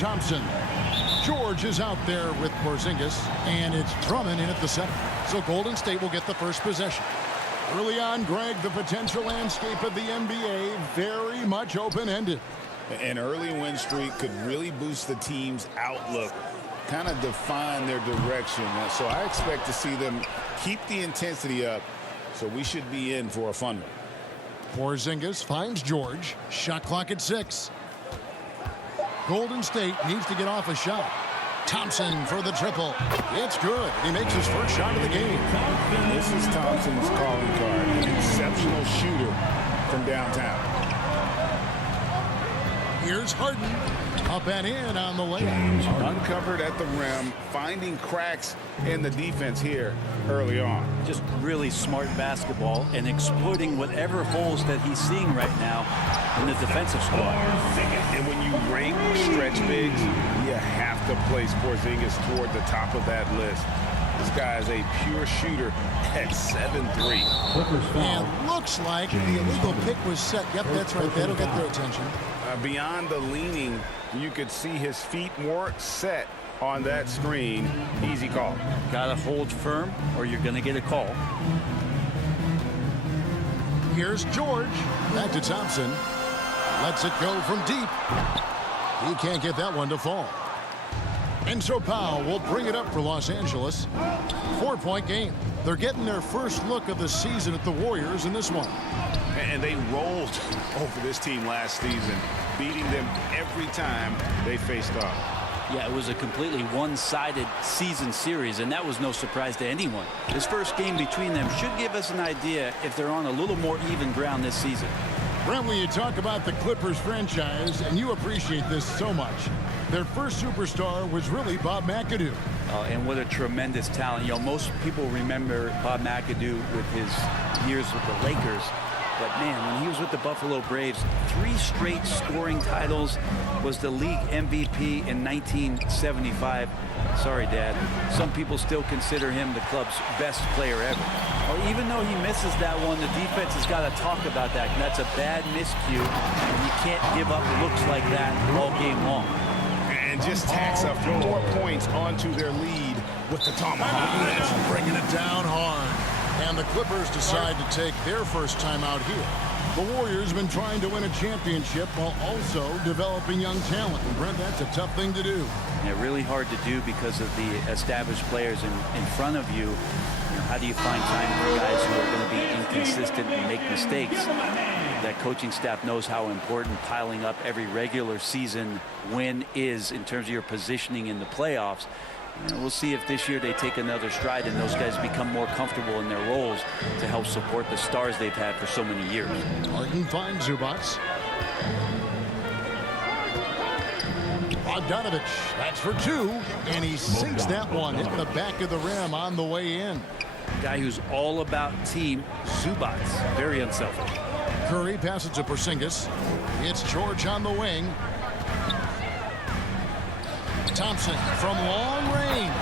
Thompson. George is out there with Porzingis, and it's Drummond in at the center. So Golden State will get the first possession. Early on, Greg, the potential landscape of the NBA very much open-ended. An early win streak could really boost the team's outlook, kind of define their direction. So I expect to see them keep the intensity up, so we should be in for a fun one. Porzingis finds George. Shot clock at 6. Golden State needs to get off a shot. Thompson for the triple. It's good. He makes his first shot of the game. This is Thompson's calling card. An exceptional shooter from downtown. Here's Harden. Up and in on the way. Uncovered at the rim, finding cracks in the defense here early on. Just really smart basketball and exploiting whatever holes that he's seeing right now in the defensive squad. And when you rank stretch bigs, you have to place Porzingis toward the top of that list. This guy is a pure shooter at 7'3". And looks like the illegal pick was set. Yep, that's right. That'll get their attention. Beyond the leaning, you could see his feet weren't set on that screen. Easy call. Gotta hold firm or you're gonna get a call. Here's George. Back to Thompson. Lets it go from deep. He can't get that one to fall. And so Powell will bring it up for Los Angeles. 4-point game. They're getting their first look of the season at the Warriors in this one. And they rolled over this team last season, beating them every time they faced off. Yeah, it was a completely one-sided season series, and that was no surprise to anyone. This first game between them should give us an idea if they're on a little more even ground this season. Brent, when you talk about the Clippers franchise, and you appreciate this so much, their first superstar was really Bob McAdoo. And what a tremendous talent. You know, most people remember Bob McAdoo with his years with the Lakers. But, man, when he was with the Buffalo Braves, 3 straight scoring titles, was the league MVP in 1975. Sorry, Dad. Some people still consider him the club's best player ever. Well, even though he misses that one, the defense has got to talk about that. And that's a bad miscue. And you can't give up looks like that all game long. And just tacks a few more points onto their lead with the tomahawk. That's bringing it down hard. And the Clippers decide to take their first time out here. The Warriors have been trying to win a championship while also developing young talent. And Brent, that's a tough thing to do. Yeah, really hard to do because of the established players in front of you. How do you find time for guys who are going to be inconsistent and make mistakes? That coaching staff knows how important piling up every regular season win is in terms of your positioning in the playoffs. And we'll see if this year they take another stride and those guys become more comfortable in their roles to help support the stars they've had for so many years. Harden finds Zubac. Bogdanovich, that's for 2, and he sinks that one in the back of the rim on the way in. Guy who's all about team, Zubac, very unselfish. Curry passes to Porzingis. It's George on the wing. Thompson from long range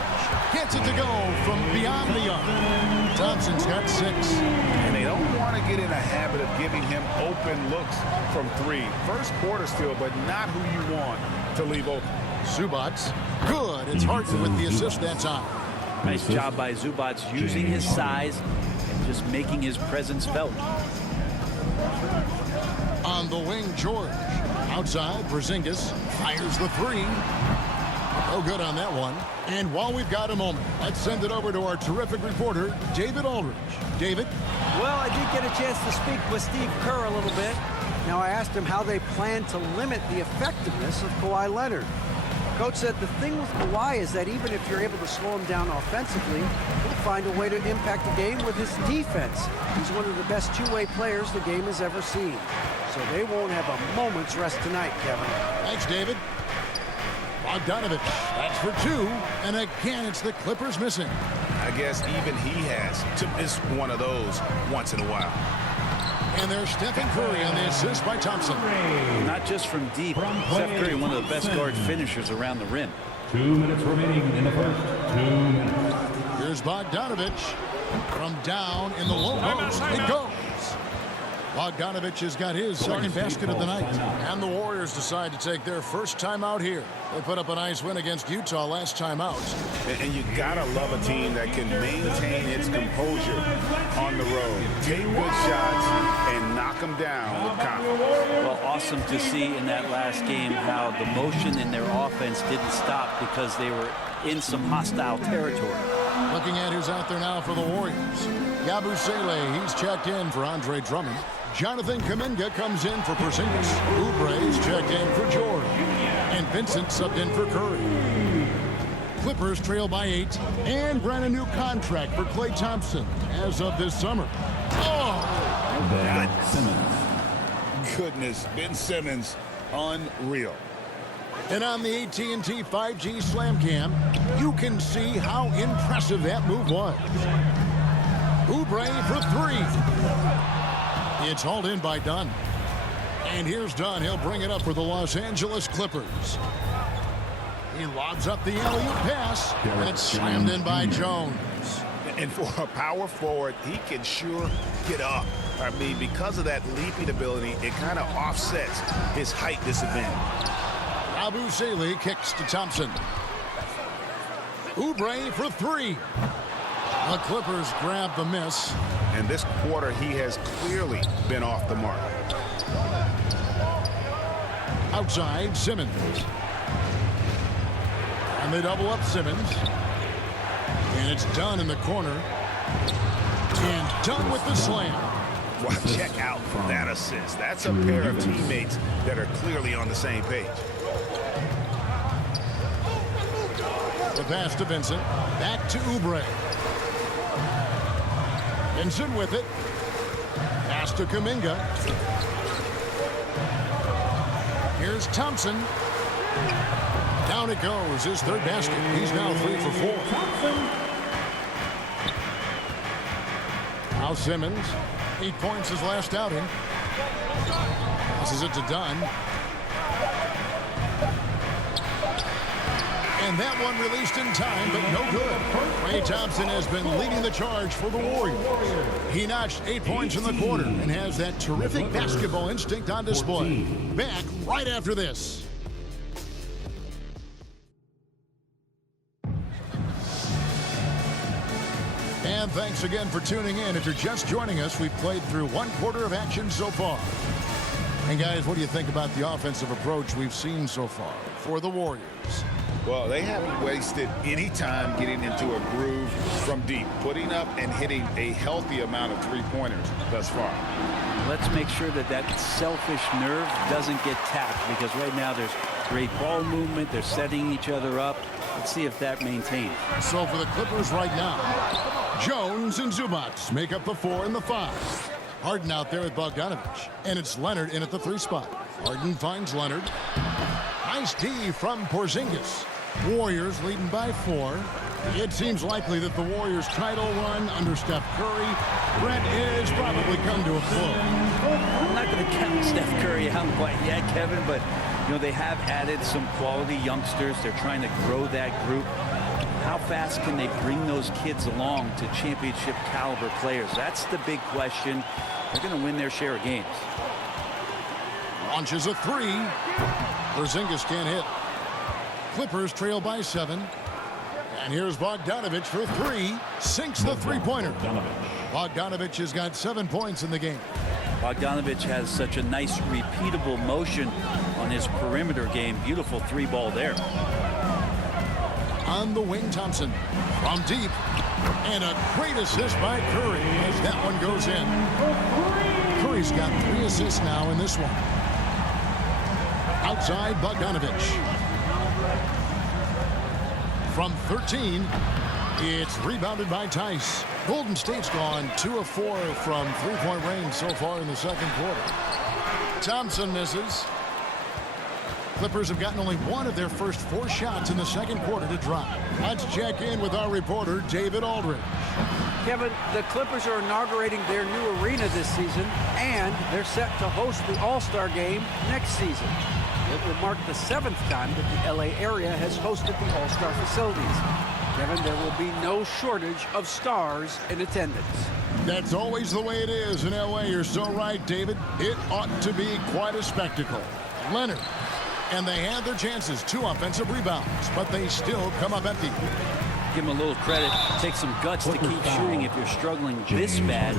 gets it to go from beyond the arc. Thompson's got 6. And they don't want to get in a habit of giving him open looks from 3. First quarter still, but not who you want to leave open. Zubac, good. It's Harden with the assist that time. Nice job by Zubac using his size and just making his presence felt. On the wing, George. Outside, Porzingis fires the 3. No good on that one. And while we've got a moment, let's send it over to our terrific reporter, David Aldridge. David? Well, I did get a chance to speak with Steve Kerr a little bit. Now, I asked him how they plan to limit the effectiveness of Kawhi Leonard. Coach said the thing with Kawhi is that even if you're able to slow him down offensively, he'll find a way to impact the game with his defense. He's one of the best two-way players the game has ever seen. So they won't have a moment's rest tonight, Kevin. Thanks, David. Bogdanovich, that's for 2. And again, it's the Clippers missing. I guess even he has to miss one of those once in a while. And there's Stephen Curry on the assist by Thompson. Not just from deep. Steph Curry, one of the best guard finishers around the rim. 2 minutes remaining in the first. 2 minutes. Here's Bogdanovich from down in the low post. It goes. Bogdanovich has got his second basket of the night. And the Warriors decide to take their first time out here. They put up a nice win against Utah last time out. And you gotta love a team that can maintain its composure on the road. Take good shots and knock them down with confidence. Well, awesome to see in that last game how the motion in their offense didn't stop because they were in some hostile territory. Looking at who's out there now for the Warriors. Yabusele, he's checked in for Andre Drummond. Jonathan Kuminga comes in for Porzingis. Oubre's checked in for George. And Vincent subbed in for Curry. Clippers trail by 8 and grant a new contract for Klay Thompson as of this summer. Oh! Ben Simmons. Goodness, Ben Simmons, unreal. And on the AT&T 5G Slam Cam, you can see how impressive that move was. Oubre for 3. It's hauled in by Dunn. And here's Dunn. He'll bring it up for the Los Angeles Clippers. He lobs up the alley-oop pass. That's slammed in by Jones. And for a power forward, he can sure get up. I mean, because of that leaping ability, it kind of offsets his height disadvantage. Yabusele kicks to Thompson. Oubre for 3. The Clippers grab the miss. And this quarter, he has clearly been off the mark. Outside, Simmons. And they double up Simmons. And it's Dunn in the corner. And Dunn with the slam. Wow, check out that assist. That's a pair of teammates that are clearly on the same page. The pass to Vincent. Back to Oubre. Vincent with it. Pass to Kuminga. Here's Thompson. Down it goes. His third basket. He's now 3 for 4. Now Simmons. 8 points his last outing. Passes it to Dunn. And that one released in time, but no good. Klay Thompson has been leading the charge for the Warriors. He notched 8 points in the quarter and has that terrific basketball instinct on display. Back right after this. And thanks again for tuning in. If you're just joining us, we've played through 1 quarter of action so far. And guys, what do you think about the offensive approach we've seen so far for the Warriors? Well, they haven't wasted any time getting into a groove from deep, putting up and hitting a healthy amount of three-pointers thus far. Let's make sure that that selfish nerve doesn't get tapped, because right now there's great ball movement. They're setting each other up. Let's see if that maintains. So for the Clippers right now, Jones and Zubac make up the 4 and the 5. Harden out there with Bogdanovich. And it's Leonard in at the 3 spot. Harden finds Leonard. Nice D from Porzingis. Warriors leading by 4. It seems likely that the Warriors' title run under Steph Curry, Brett, is probably come to a close. I'm not going to count Steph Curry out quite yet, Kevin, but you know, they have added some quality youngsters. They're trying to grow that group. How fast can they bring those kids along to championship caliber players? That's the big question. They're going to win their share of games. Launches a 3. Porzingis can't hit. Clippers trail by 7. And here's Bogdanovich for 3. Sinks the 3-pointer. Bogdanovich has got 7 points in the game. Bogdanovich has such a nice repeatable motion on his perimeter game. Beautiful 3-ball there. On the wing, Thompson from deep. And a great assist by Curry as that one goes in. Curry's got 3 assists now in this one. Outside, Bogdanovich. From 13, it's rebounded by Tice. Golden State's gone 2 of 4 from 3-point range so far in the second quarter. Thompson misses. Clippers have gotten only 1 of their first 4 shots in the second quarter to drop. Let's check in with our reporter, David Aldridge. Kevin, the Clippers are inaugurating their new arena this season, and they're set to host the All-Star Game next season. It will mark the 7th time that the LA area has hosted the All-Star facilities. Kevin, there will be no shortage of stars in attendance. That's always the way it is in L.A. You're so right, David. It ought to be quite a spectacle. Leonard. And they had their chances. 2 offensive rebounds, but they still come up empty. Give him a little credit. Take some guts to keep shooting if you're struggling this bad.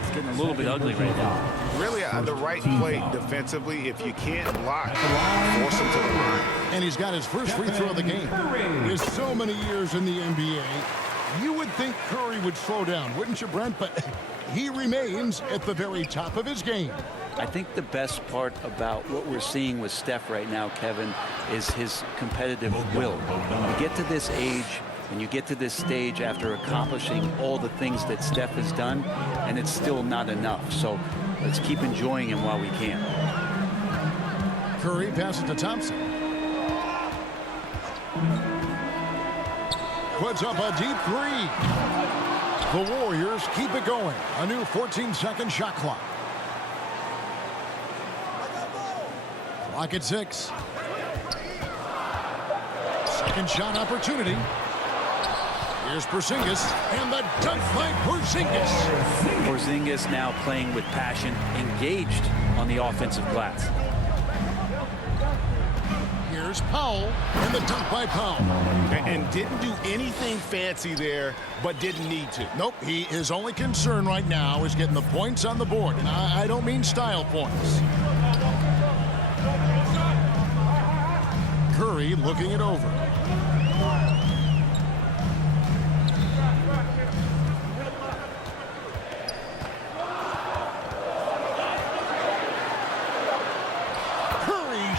It's getting a little bit ugly right now. Really the right play defensively. If you can't block, force him to the line. And he's got his first free throw of the game. With so many years in the NBA, you would think Curry would slow down, wouldn't you, Brent? But he remains at the very top of his game. I think the best part about what we're seeing with Steph right now, Kevin, is his competitive will. When you get to this age, and you get to this stage after accomplishing all the things that Steph has done, and it's still not enough. So let's keep enjoying him while we can. Curry passes to Thompson. Puts up a deep 3. The Warriors keep it going. A new 14-second shot clock. Clock at 6. Second shot opportunity. Here's Porzingis, and the dunk by Porzingis. Porzingis now playing with passion, engaged on the offensive glass. Here's Powell, and the dunk by Powell. And didn't do anything fancy there, but didn't need to. Nope, his only concern right now is getting the points on the board, and I don't mean style points. Curry looking it over.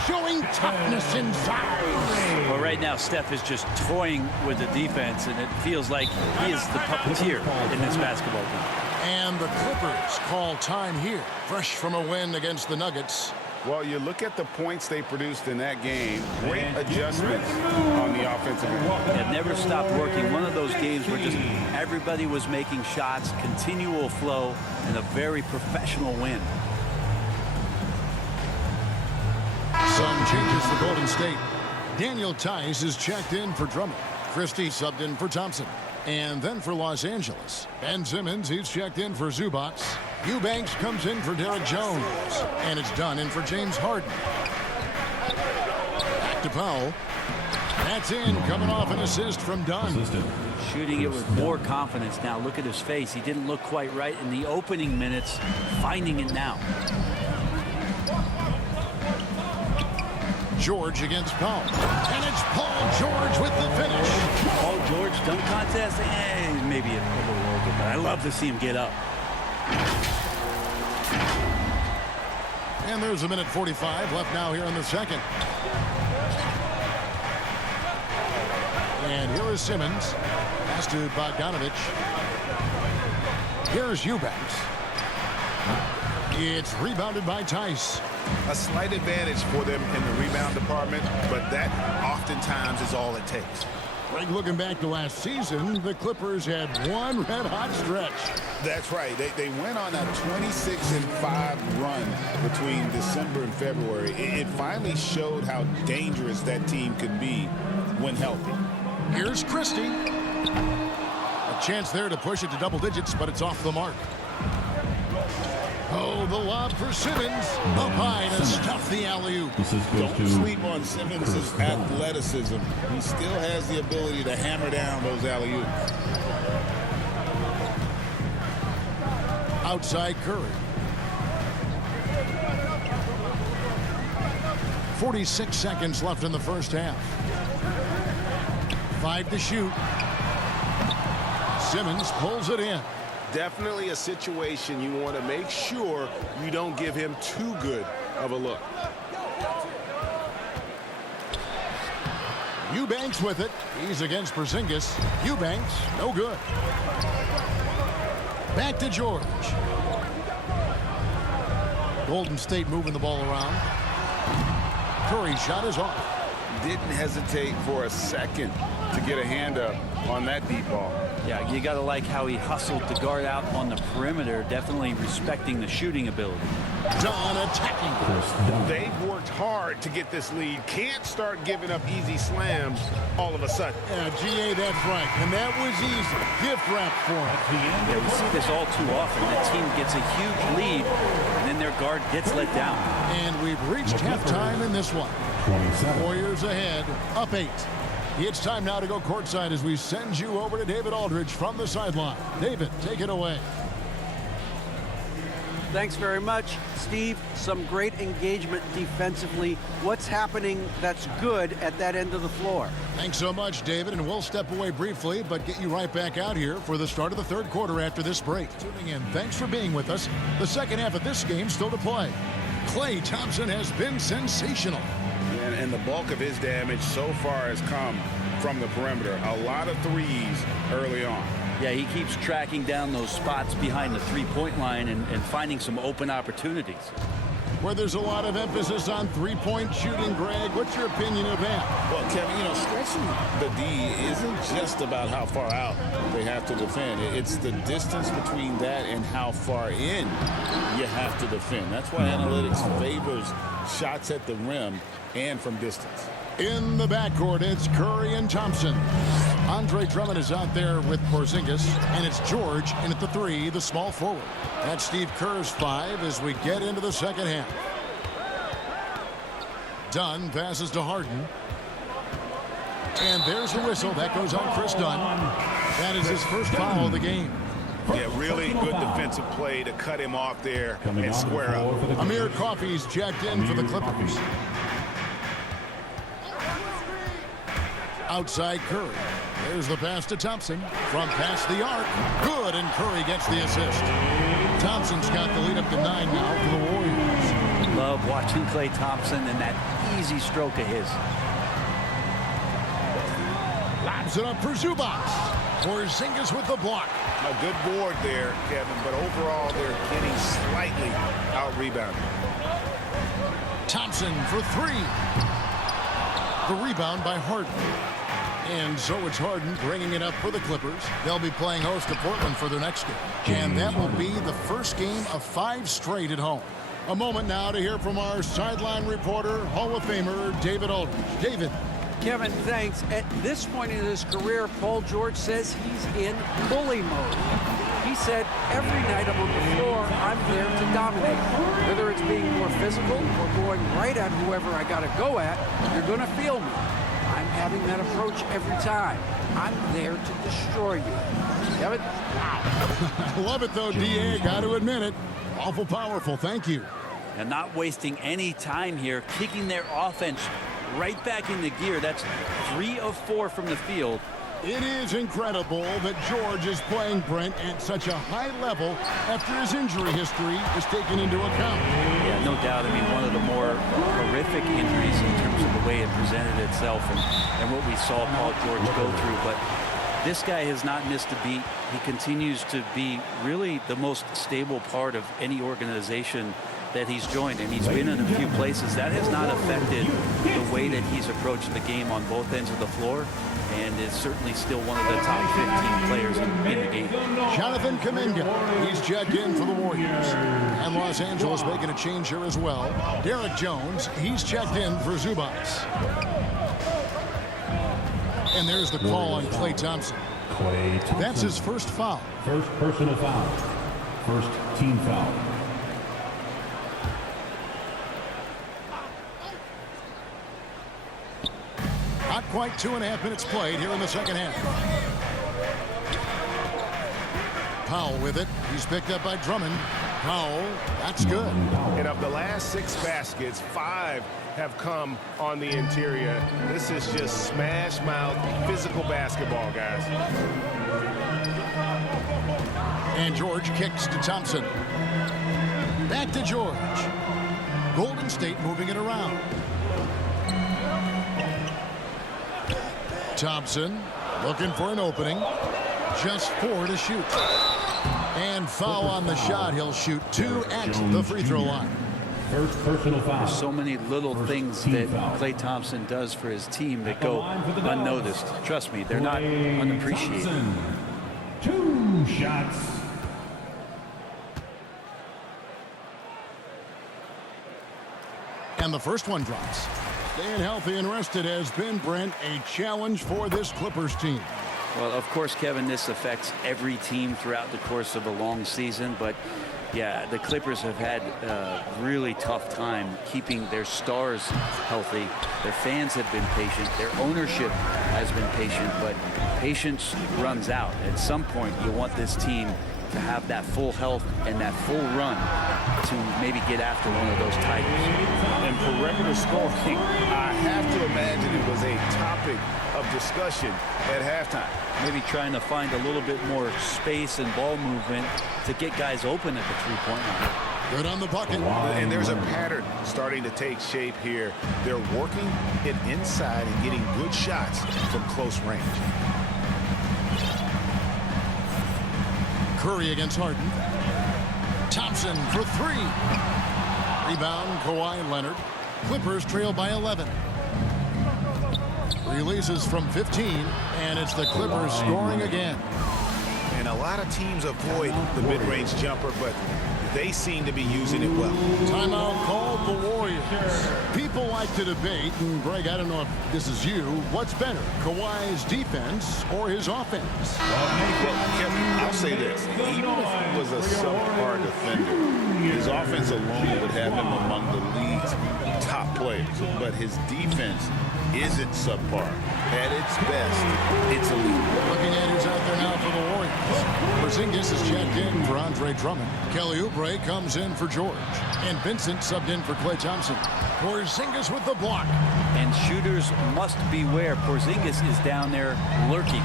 Showing toughness inside. Well, right now, Steph is just toying with the defense, and it feels like he is the puppeteer in this basketball game. And the Clippers call time here, fresh from a win against the Nuggets. Well, you look at the points they produced in that game. Great adjustments on the offensive end. It never stopped working. One of those games where just everybody was making shots, continual flow, and a very professional win. Some changes for Golden State. Daniel Tice is checked in for Drummond. Christie subbed in for Thompson. And then for Los Angeles, Ben Simmons, he's checked in for Zubac. Eubanks comes in for Derek Jones. And it's done in for James Harden. Back to Powell. That's in, coming off an assist from Dunn. Shooting it with more confidence now. Look at his face. He didn't look quite right in the opening minutes. Finding it now. George against Powell. And it's Paul George with the finish. Paul George dunk contest? Maybe a little over, but I love to see him get up. And there's a minute 45 left now here in the second. And here is Simmons. Pass to Bogdanovich. Here's Eubanks. It's rebounded by Tice. A slight advantage for them in the rebound department, but that oftentimes is all it takes. Greg, looking back to last season, the Clippers had one red-hot stretch. That's right. They went on a 26-5 run between December and February. It finally showed how dangerous that team could be when healthy. Here's Christie. A chance there to push it to double digits, but it's off the mark. Oh, the lob for Simmons. Up high to stuff the alley-oop. Don't sleep on Simmons' athleticism. He still has the ability to hammer down those alley-oops. Outside Curry. 46 seconds left in the first half. 5 to shoot. Simmons pulls it in. Definitely a situation you want to make sure you don't give him too good of a look. Eubanks with it. He's against Porzingis. Eubanks, no good. Back to George. Golden State moving the ball around. Curry shot is off. Didn't hesitate for a second to get a hand up on that deep ball. Yeah, you got to like how he hustled to guard out on the perimeter, definitely respecting the shooting ability. Dunn attacking. They've worked hard to get this lead. Can't start giving up easy slams all of a sudden. Yeah, GA, that's right. And that was easy. Gift wrap for him. Yeah, we see this all too often. The team gets a huge lead, and then their guard gets let down. And we've reached halftime in this one. 27. Warriors ahead, up 8. It's time now to go courtside as we send you over to David Aldridge from the sideline. David, take it away. Thanks very much, Steve. Some great engagement defensively. What's happening that's good at that end of the floor? Thanks so much, David, and we'll step away briefly, but get you right back out here for the start of the third quarter after this break. Tuning in, thanks for being with us. The second half of this game still to play. Klay Thompson has been sensational. And the bulk of his damage so far has come from the perimeter. A lot of threes early on. Yeah, he keeps tracking down those spots behind the three-point line and finding some open opportunities. Where there's a lot of emphasis on three-point shooting, Greg, what's your opinion of that? Well, Kevin, you know, stretching the D isn't just about how far out they have to defend. It's the distance between that and how far in you have to defend. That's why analytics favors shots at the rim and from distance. In the backcourt, it's Curry and Thompson. Andre Drummond is out there with Porzingis, and it's George in at the 3, the small forward. That's Steve Kerr's 5 as we get into the second half. Dunn passes to Harden. And there's the whistle. That goes on Chris Dunn. That is his first foul of the game. Yeah, really good defensive play to cut him off there and square up. Amir Coffey's jacked in for the Clippers. Outside Curry. There's the pass to Thompson. From past the arc. Good, and Curry gets the assist. Thompson's got the lead up to 9 now for the Warriors. Love watching Klay Thompson and that easy stroke of his. Lobs it up for Zubac. Porzingis with the block. A good board there, Kevin, but overall they're getting slightly out-rebounded. Thompson for 3. The rebound by Harden. And so it's Harden bringing it up for the Clippers. They'll be playing host to Portland for their next game. And that will be the first game of 5 straight at home. A moment now to hear from our sideline reporter, Hall of Famer David Aldridge. David. Kevin, thanks. At this point in his career, Paul George says he's in bully mode. He said, every night I'm on the floor, I'm there to dominate. Whether it's being more physical or going right at whoever I got to go at, you're going to feel me. I'm having that approach every time. I'm there to destroy you. Kevin? Wow. I love it, though, D.A. Got to admit it. Awful powerful. Thank you. And not wasting any time here, kicking their offense right back into gear. That's 3 of 4 from the field. It is incredible that George is playing, Brent, at such a high level after his injury history is taken into account. Yeah, no doubt. I mean, one of the more horrific injuries in terms of the way it presented itself and what we saw Paul George go through. But this guy has not missed a beat. He continues to be really the most stable part of any organization that he's joined, and he's been in a few places. That has not affected the way that he's approached the game on both ends of the floor, and is certainly still one of the top 15 players in the game. Jonathan Kuminga, he's checked in for the Warriors. And Los Angeles making a change here as well. Derek Jones, he's checked in for Zubac. And there's the call on Klay Thompson. Klay Thompson. That's his first foul. First personal foul. First team foul. Not quite 2.5 minutes played here in the second half. Powell with it. He's picked up by Drummond. Powell, that's good. And of the last 6 baskets, 5 have come on the interior. This is just smash mouth physical basketball, guys. And George kicks to Thompson. Back to George. Golden State moving it around. Thompson looking for an opening. Just 4 to shoot. And foul on the shot. He'll shoot 2 at the free throw line. First personal foul. There's so many little things that Klay Thompson does for his team that go unnoticed. Trust me, they're not unappreciated. 2 shots. And the first one drops. Staying healthy and rested has been, Brent, a challenge for this Clippers team. Well, of course, Kevin, this affects every team throughout the course of a long season. But, yeah, the Clippers have had a really tough time keeping their stars healthy. Their fans have been patient. Their ownership has been patient. But patience runs out. At some point, you want this team to have that full health and that full run to maybe get after one of those titles. And for regular scoring, I have to imagine it was a topic of discussion at halftime. Maybe trying to find a little bit more space and ball movement to get guys open at the three-point line. Good on the bucket. And there's a pattern starting to take shape here. They're working it inside and getting good shots from close range. Curry against Harden. Thompson for 3. Rebound, Kawhi Leonard. Clippers trail by 11. Releases from 15, and it's the Clippers scoring again. And a lot of teams avoid the mid-range jumper, but they seem to be using it well. Timeout called the Warriors. People like to debate, and Greg, I don't know if this is you, what's better, Kawhi's defense or his offense? Well, Kevin, I'll say this. Even if he was a subpar defender, his offense alone would have him among the league's top players. But his defense isn't subpar. At its best, it's elite. Looking at who's out there now for the Warriors. Porzingis is checked in for Andre Drummond. Kelly Oubre comes in for George. And Vincent subbed in for Klay Thompson. Porzingis with the block. And shooters must beware. Porzingis is down there lurking.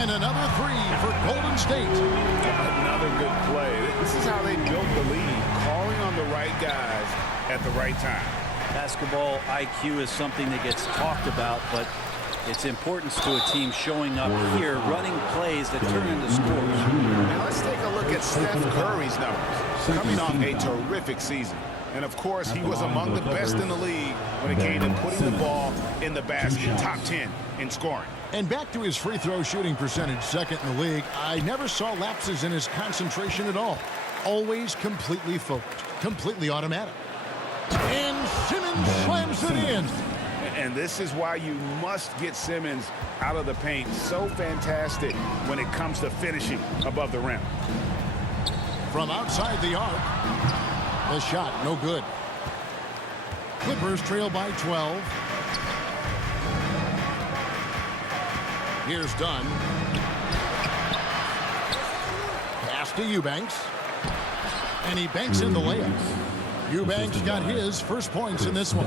And another 3 for Golden State. Another good play. This is how they built the lead, calling on the right guys at the right time. Basketball IQ is something that gets talked about, but its importance to a team showing up here, running plays that turn into scores. Now let's take a look at Steph Curry's numbers, coming off a terrific season. And of course, he was among the best in the league when it came to putting the ball in the basket, top 10 in scoring. And back to his free throw shooting percentage, second in the league. I never saw lapses in his concentration at all. Always completely focused, completely automatic. And Simmons slams it in. And this is why you must get Simmons out of the paint. So fantastic when it comes to finishing above the rim. From outside the arc, the shot no good. Clippers trail by 12. Here's Dunn. Pass to Eubanks. And he banks in the layup. Eubanks got his first points in this one.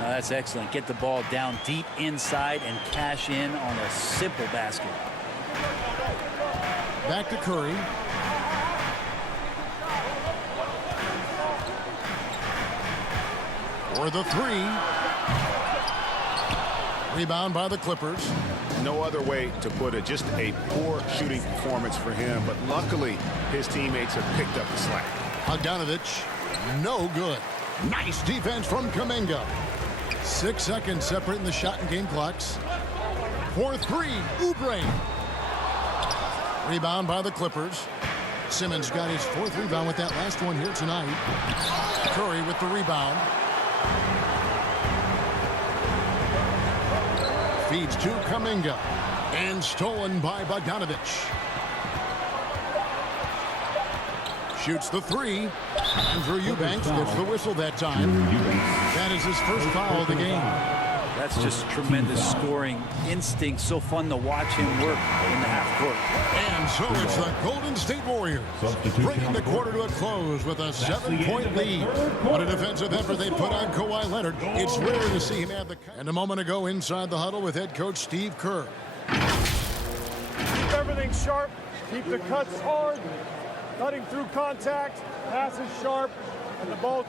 That's excellent. Get the ball down deep inside and cash in on a simple basket. Back to Curry. For the 3. Rebound by the Clippers. No other way to put it. Just a poor shooting performance for him. But luckily, his teammates have picked up the slack. Bogdanovich, no good. Nice defense from Kuminga. 6 seconds separating the shot and game clocks. For 3, Oubre. Rebound by the Clippers. Simmons got his 4th rebound with that last one here tonight. Curry with the rebound. Feeds to Kuminga. And stolen by Bogdanovich. Shoots the 3. Andrew Eubanks gets the whistle that time. That is his first foul of the game. That's just tremendous scoring instinct. So fun to watch him work in the half court. And so it's the Golden State Warriors bringing the quarter to a close with a 7-point lead. What a defensive effort they put on Kawhi Leonard. It's rare to see him have the... And a moment ago inside the huddle with head coach Steve Kerr. Keep everything sharp. Keep the cuts hard. Cutting through contact. Passes sharp. And the ball...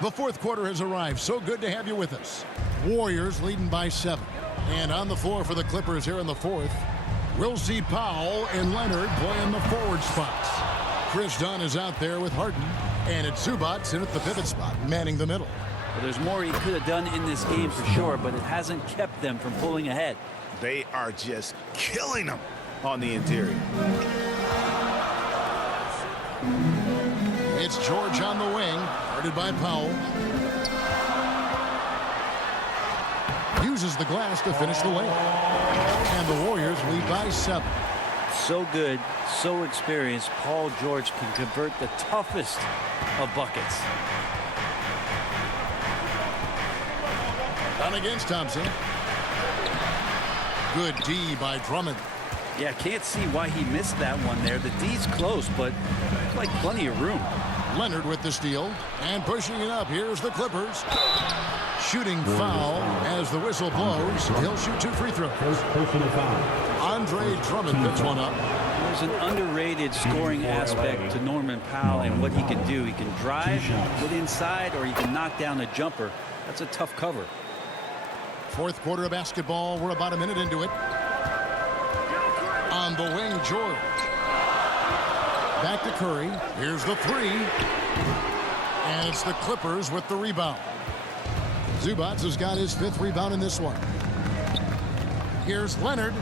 The fourth quarter has arrived. So good to have you with us. Warriors leading by 7. And on the floor for the Clippers here in the fourth, we'll see Powell and Leonard playing the forward spots. Chris Dunn is out there with Harden. And it's Zubac in at the pivot spot, manning the middle. Well, there's more he could have done in this game for sure, but it hasn't kept them from pulling ahead. They are just killing them on the interior. It's George on the wing, guarded by Powell. Uses the glass to finish the layup. And the Warriors lead by 7. So good, so experienced. Paul George can convert the toughest of buckets. Down against Thompson. Good D by Drummond. Yeah, can't see why he missed that one there. The D's close, but like plenty of room. Leonard with the steal and pushing it up. Here's the Clippers. Shooting foul as the whistle blows. He'll shoot 2 free throws. Personal foul. Andre Drummond picks one up. There's an underrated scoring aspect to Norman Powell and what he can do. He can drive, get inside, or he can knock down a jumper. That's a tough cover. Fourth quarter of basketball. We're about a minute into it. On the wing, George. Back to Curry. Here's the 3. And it's the Clippers with the rebound. Zubac has got his 5th rebound in this one. Here's Leonard.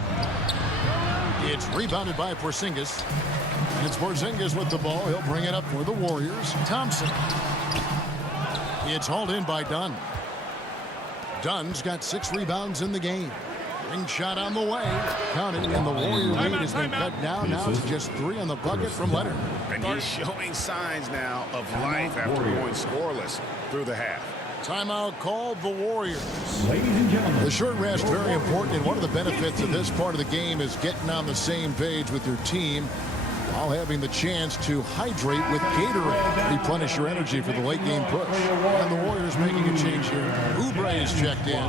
It's rebounded by Porzingis. And it's Porzingis with the ball. He'll bring it up for the Warriors. Thompson. It's hauled in by Dunn. Dunn's got 6 rebounds in the game. Ring shot on the way. Counting, and the Warrior lead has been cut down now to just 3 on the bucket from Leonard. And he's showing signs now of life after going scoreless through the half. Timeout called the Warriors. Ladies and gentlemen. The short rest very important, and one of the benefits of this part of the game is getting on the same page with your team while having the chance to hydrate with Gatorade. Replenish your energy for the late game push. And the Warriors making a change here. Oubre is checked in.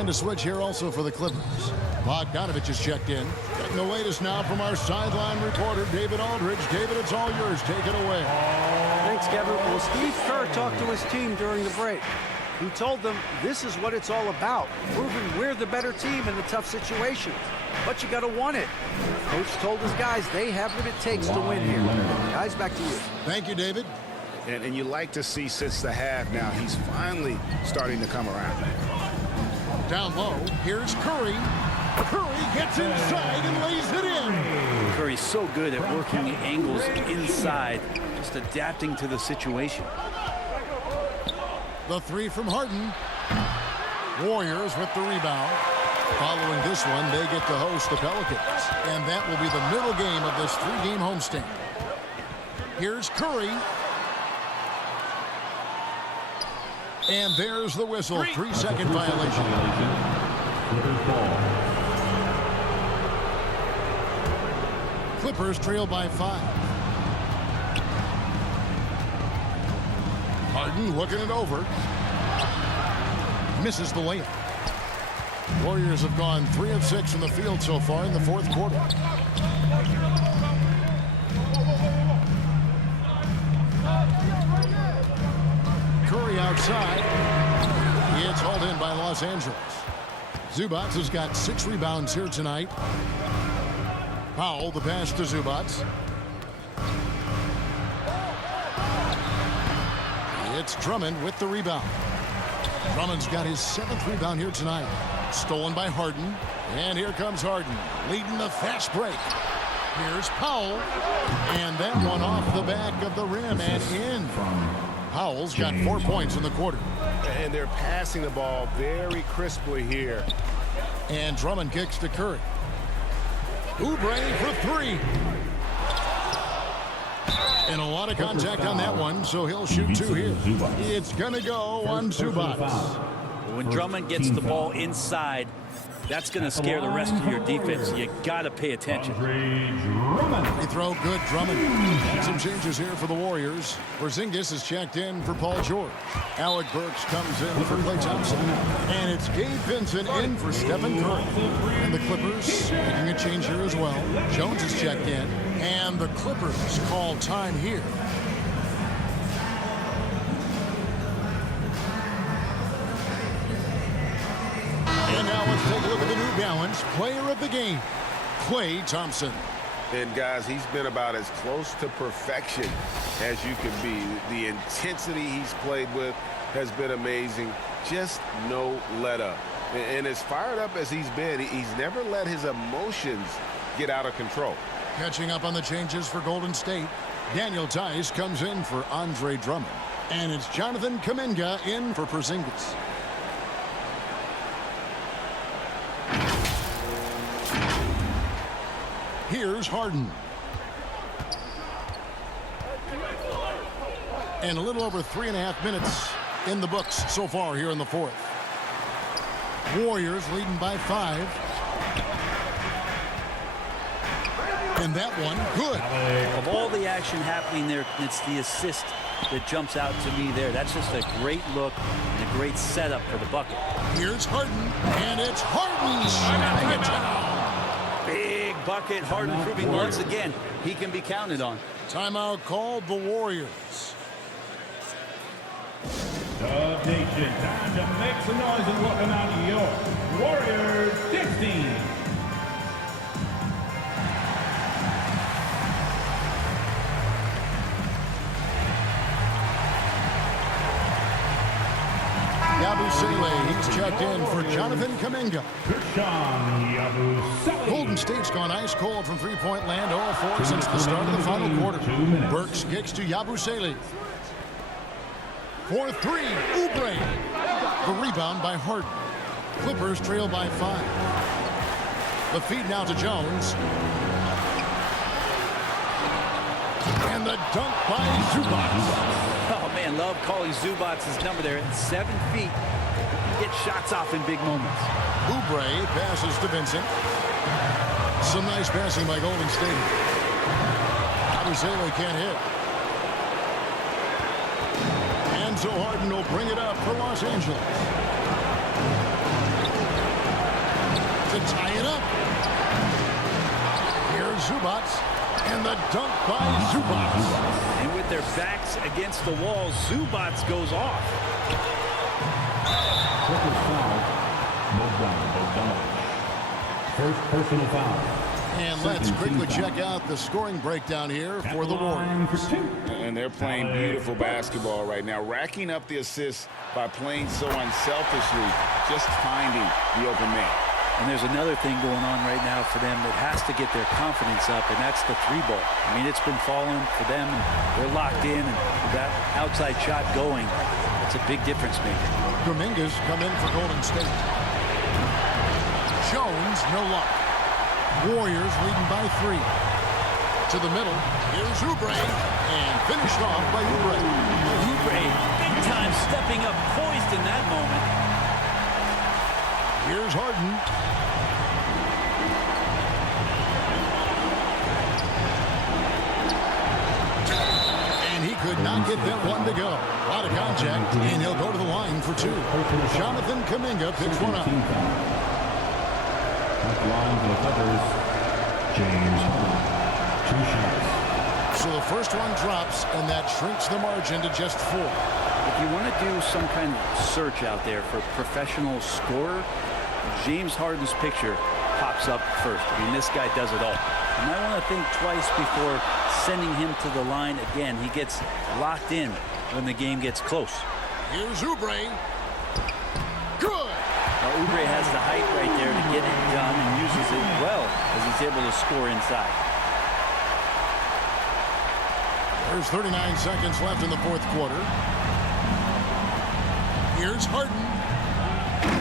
And a switch here also for the Clippers. Bogdanovich is checked in. Getting the latest now from our sideline reporter, David Aldridge. David, it's all yours. Take it away. Thanks, Kevin. Well, Steve Kerr talked to his team during the break. He told them this is what it's all about, proving we're the better team in the tough situations. But you got to want it. Coach told his guys they have what it takes to win here. Guys, back to you. Thank you, David. And you like to see since the half now, he's finally starting to come around. Down low, here's Curry. Curry gets inside and lays it in. Curry's so good at working the angles inside, just adapting to the situation. The 3 from Harden. Warriors with the rebound. Following this one, they get to host the Pelicans. And that will be the middle game of this 3-game homestand. Here's Curry. And there's the whistle. 3-second violation. Clippers trail by 5. Harden looking it over. Misses the layup. Warriors have gone 3 of 6 from the field so far in the fourth quarter. Curry outside. It's hauled in by Los Angeles. Zubac has got 6 rebounds here tonight. Powell, the pass to Zubac. It's Drummond with the rebound. Drummond's got his 7th rebound here tonight. Stolen by Harden. And here comes Harden, leading the fast break. Here's Powell. And that one off the back of the rim and in. Powell's got 4 points in the quarter. And they're passing the ball very crisply here. And Drummond kicks to Curry. Oubre for 3. And a lot of contact on that one, so he'll shoot 2 here. It's going to go on Zubac. When Drummond gets the ball inside, that's going to scare the rest of your defense. You got to pay attention. Free throw, good, Drummond. And some changes here for the Warriors. Porzingis is checked in for Paul George. Alec Burks comes in for Klay Thompson. And it's Gabe Vincent in for Stephen Curry. And the Clippers making a change here as well. Jones is checked in. And the Clippers call time here. And now let's take a look at the New Balance player of the game, Klay Thompson. And guys, he's been about as close to perfection as you can be. The intensity he's played with has been amazing. Just no let up. And as fired up as he's been, he's never let his emotions get out of control. Catching up on the changes for Golden State, Daniel Tice comes in for Andre Drummond. And it's Jonathan Kuminga in for Porzingis. Here's Harden. And a little over 3.5 minutes in the books so far here in the fourth. Warriors leading by 5. And that one, good. Of all the action happening there, it's the assist that jumps out to me there. That's just a great look and a great setup for the bucket. Here's Harden, and it's Harden snapping it down. Big bucket. Harden proving once again he can be counted on. Timeout called the Warriors. Dub Nation, time to make some noise and welcome out your Warriors 16. Yabusele, he's checked in for Jonathan Kuminga. Krishan Yabusele. Golden State's gone ice cold from three-point land, 0-4 since the start of the final quarter. Burks kicks to Yabusele. For 3, Oubre. The rebound by Harden. Clippers trail by 5. The feed now to Jones. And the dunk by Zubac. Oh, man, love calling Zubac's number there. At 7 feet, he gets shots off in big moments. Oubre passes to Vincent. Some nice passing by Golden State. Yabusele can't hit. And so Harden will bring it up for Los Angeles. To tie it up. Here's Zubac. And the dunk by Zubac. And with their backs against the wall, Zubac goes off. Second foul, Bogdanovic. First personal foul. And let's quickly check out the scoring breakdown here for the Warriors. And they're playing beautiful basketball right now, racking up the assists by playing so unselfishly, just finding the open man. And there's another thing going on right now for them that has to get their confidence up, and that's the 3-ball. I mean, it's been falling for them, and they're locked in, and that outside shot going. It's a big difference maker. Kuminga's come in for Golden State. Jones, no luck. Warriors leading by 3. To the middle, here's Oubre, and finished off by Oubre. Oubre, big time stepping up, poised in that moment. Here's Harden. And he could not get that one to go. A lot of contact, and he'll go to the line for 2. Jonathan Kuminga picks one up. At the line for the Clippers, James Harden. 2 shots. So the first one drops, and that shrinks the margin to just 4. If you want to do some kind of search out there for professional scorer, James Harden's picture pops up first. I mean, this guy does it all. You might want to think twice before sending him to the line again. He gets locked in when the game gets close. Here's Oubre. Good. Now, Oubre has the height right there to get it done and uses it well as he's able to score inside. There's 39 seconds left in the fourth quarter. Here's Harden.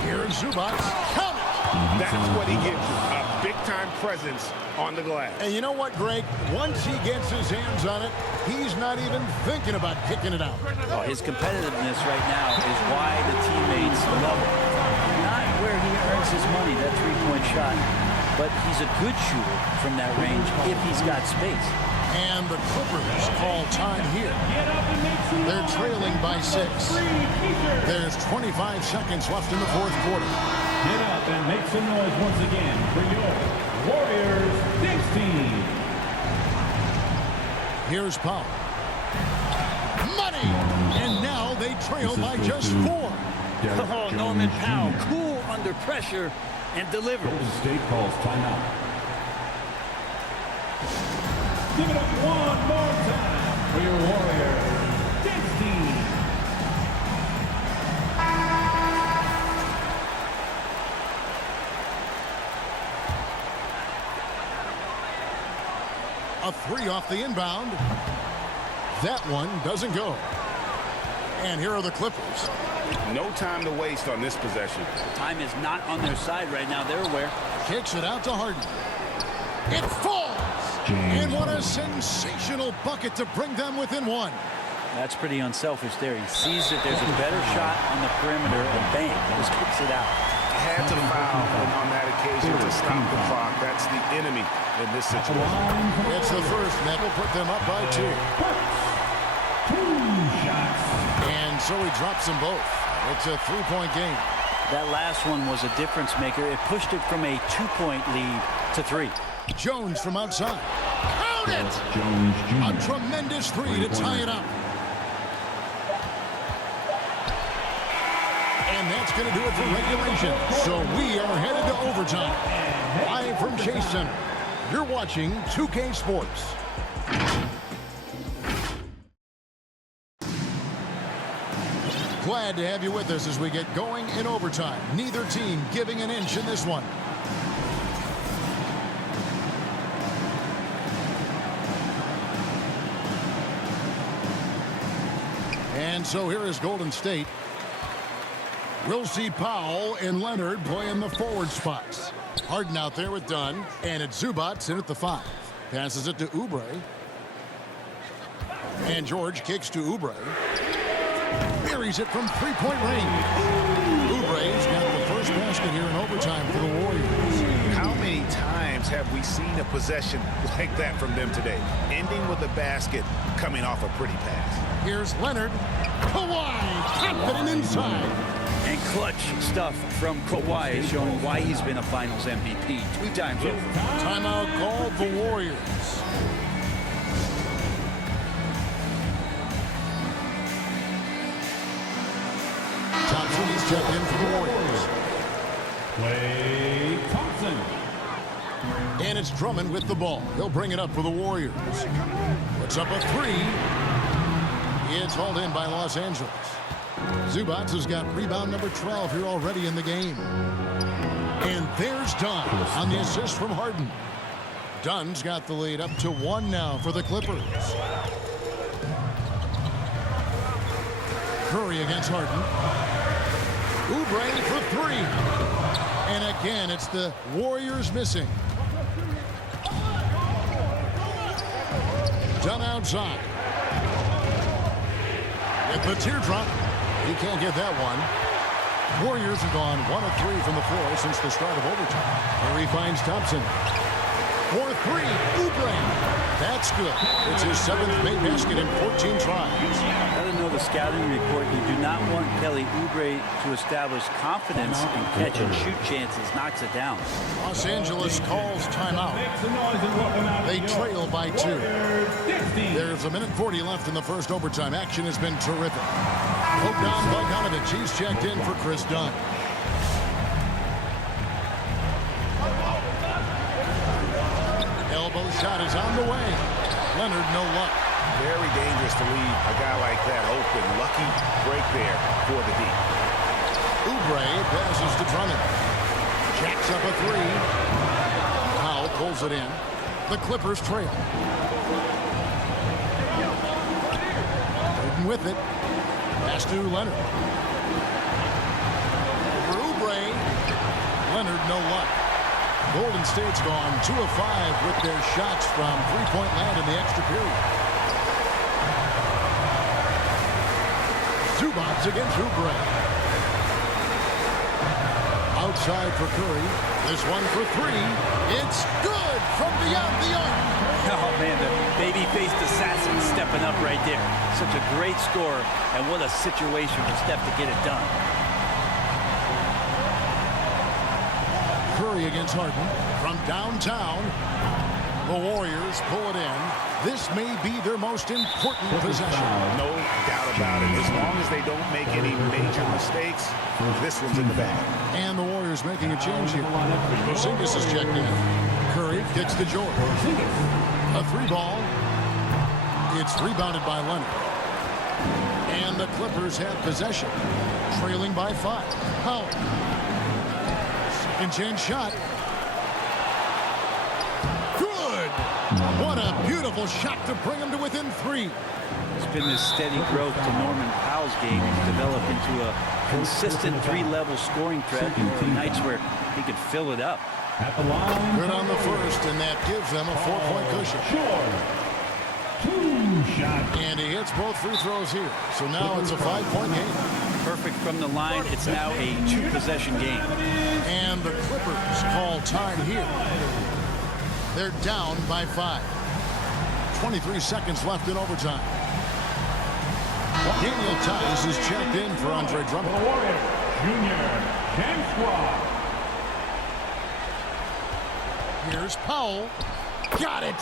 Here's Zubac. Count it! That's what he gives you, a big-time presence on the glass. And you know what, Greg? Once he gets his hands on it, he's not even thinking about kicking it out. Oh, his competitiveness right now is why the teammates love him. Not where he earns his money, that three-point shot, but he's a good shooter from that range if he's got space. And the Clippers call time here. They're trailing by 6. There's 25 seconds left in the fourth quarter. Get up and make some noise once again for your Warriors 16. Here's Powell. Money! And now they trail by just 4. Oh, Norman Powell, cool under pressure and delivers. Golden State calls timeout. Give it up one more time for your Warriors 16. A three off the inbound. That one doesn't go. And here are the Clippers. No time to waste on this possession. Time is not on their side right now. They're aware. Kicks it out to Harden. It falls! And what a sensational bucket to bring them within one. That's pretty unselfish there. He sees that there's a better shot on the perimeter, and bang, just kicks it out. Had to foul on that occasion to stop the clock. That's the enemy in this situation. It's the first, and that will put them up by 2. 2 shots. And so he drops them both. It's a 3-point game. That last one was a difference maker. It pushed it from a 2-point lead to 3. Jones from outside. Count it! Jones A Jr. tremendous 3 to tie it up. And that's going to do it for regulation. So we are headed to overtime. Live from Chase Center. You're watching 2K Sports. Glad to have you with us as we get going in overtime. Neither team giving an inch in this one. And so here is Golden State. We'll see Powell and Leonard playing the forward spots. Harden out there with Dunn. And it's Zubac in at the 5. Passes it to Oubre. And George kicks to Oubre. Buries it from 3-point range. Oubre's got the first basket here in overtime for the Warriors. How many times have we seen a possession like that from them today? Ending with a basket coming off a pretty pass. Here's Leonard. Kawhi confident inside. And clutch stuff from Kawhi, showing why he's been a Finals MVP 2 times over. Timeout called the Warriors. Thompson is checked in for the Warriors. Klay Thompson. And it's Drummond with the ball. He'll bring it up for the Warriors. Puts up a 3. It's hauled in by Los Angeles. Zubac has got rebound number 12 here already in the game. And there's Dunn on the assist from Harden. Dunn's got the lead up to 1 now for the Clippers. Curry against Harden. Oubre for 3. And again, it's the Warriors missing. Dunn outside. With the teardrop. He can't get that one. Warriors have gone 1 of 3 from the floor since the start of overtime. Here he finds Thompson. For 3, Oubre. That's good. It's his 7th made basket in 14 tries. Let him know the scouting report. You do not want Kelly Oubre to establish confidence in catch and shoot chances. Knocks it down. Los Angeles calls timeout. Make some noise and welcome out They New York trail by 2. Warriors 16. There's a minute 40 left in the first overtime. Action has been terrific. Bogdan Bogdanovic, he's checked in for Chris Dunn. Elbow shot is on the way. Leonard, no luck. Very dangerous to leave a guy like that open. Lucky break there for the D. Oubre passes to Drummond. Jacks up a 3. Powell pulls it in. The Clippers trail. Harden with it. Pass to Leonard. For Oubre. Leonard, no luck. Golden State's gone 2 of 5 with their shots from 3-point land in the extra period. Zubac against Oubre. Outside for Curry. This one for 3. It's good from beyond the arc. Oh, man, the baby-faced assassin stepping up right there. Such a great score, and what a situation for Steph to get it done. Curry against Harden from downtown. The Warriors pull it in. This may be their most important possession. No doubt about it. As long as they don't make any major mistakes, this one's in the bag. And the Warriors making a change here. Porzingis is checked in. Curry kicks to George. A 3-ball. It's rebounded by Leonard. And the Clippers have possession. Trailing by 5. Powell. Second chance shot. Good! What a Beautiful shot to bring him to within 3. It's been this steady growth to Norman Powell's game. He's developed into a consistent 3-level scoring threat for nights where he could fill it up. At the line. Good on the first, and that gives them a 4-point cushion. George. 2 shots. And he hits both free throws here. So now it's a 5-point game. Perfect from the line. It's now a 2-possession game. And the Clippers call time here. They're down by 5. 23 seconds left in overtime. Daniel Tice is checked in for Andre The Drummond. Warriors. Junior. James Squad. Here's Powell. Got it.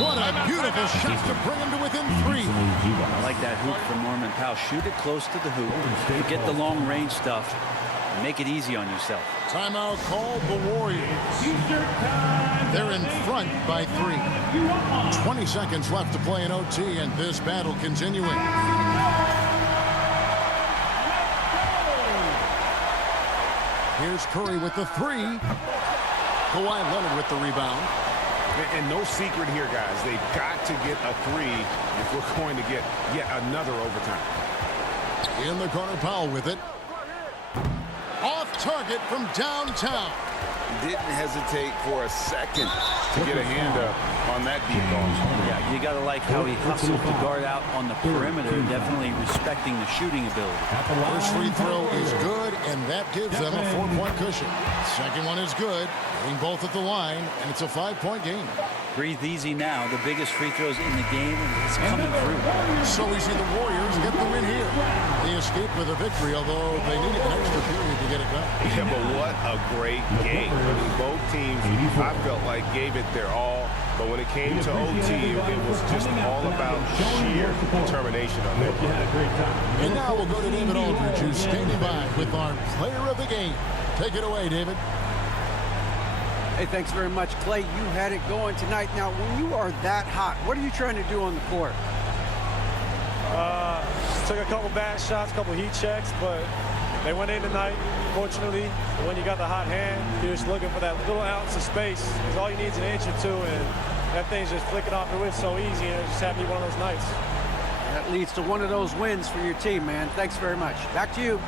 What a beautiful shot to bring him to within 3. I like that hoop from Norman Powell. Shoot it close to the hoop. Get the long range stuff. And make it easy on yourself. Timeout called the Warriors. T-shirt time. They're in front by 3. 20 seconds left to play in OT, and this battle continuing. Here's Curry with the 3. Kawhi Leonard with the rebound. And no secret here, guys. They've got to get a 3 if we're going to get yet another overtime. In the corner, Powell with it. Off target from downtown. Didn't hesitate for a second to get a hand up on that deep ball. Yeah, you got to like how he hustled to guard out on the perimeter, definitely respecting the shooting ability. First free throw is good, and that gives them a 4-point cushion. Second one is good, hitting both at the line, and it's a 5-point game. Breathe easy now. The biggest free throws in the game is coming through. So we see the Warriors get the win here. They escape with a victory, although they needed an extra period to get it done. Yeah, but what a great game. I mean, both teams, I felt like, gave it their all. But when it came to OT, it was just all about sheer determination on their part. And now we'll go to David Aldridge, who's standing by with our player of the game. Take it away, David. Hey, thanks very much, Clay. You had it going tonight. Now, when you are that hot, what are you trying to do on the court? Took a couple bad shots, a couple heat checks, but they went in tonight, fortunately. But when you got the hot hand, you're just looking for that little ounce of space. Because all you need is an inch or two, and that thing's just flicking off the wrist so easy, and it just had to be one of those nights. That leads to one of those wins for your team, man. Thanks very much. Back to you.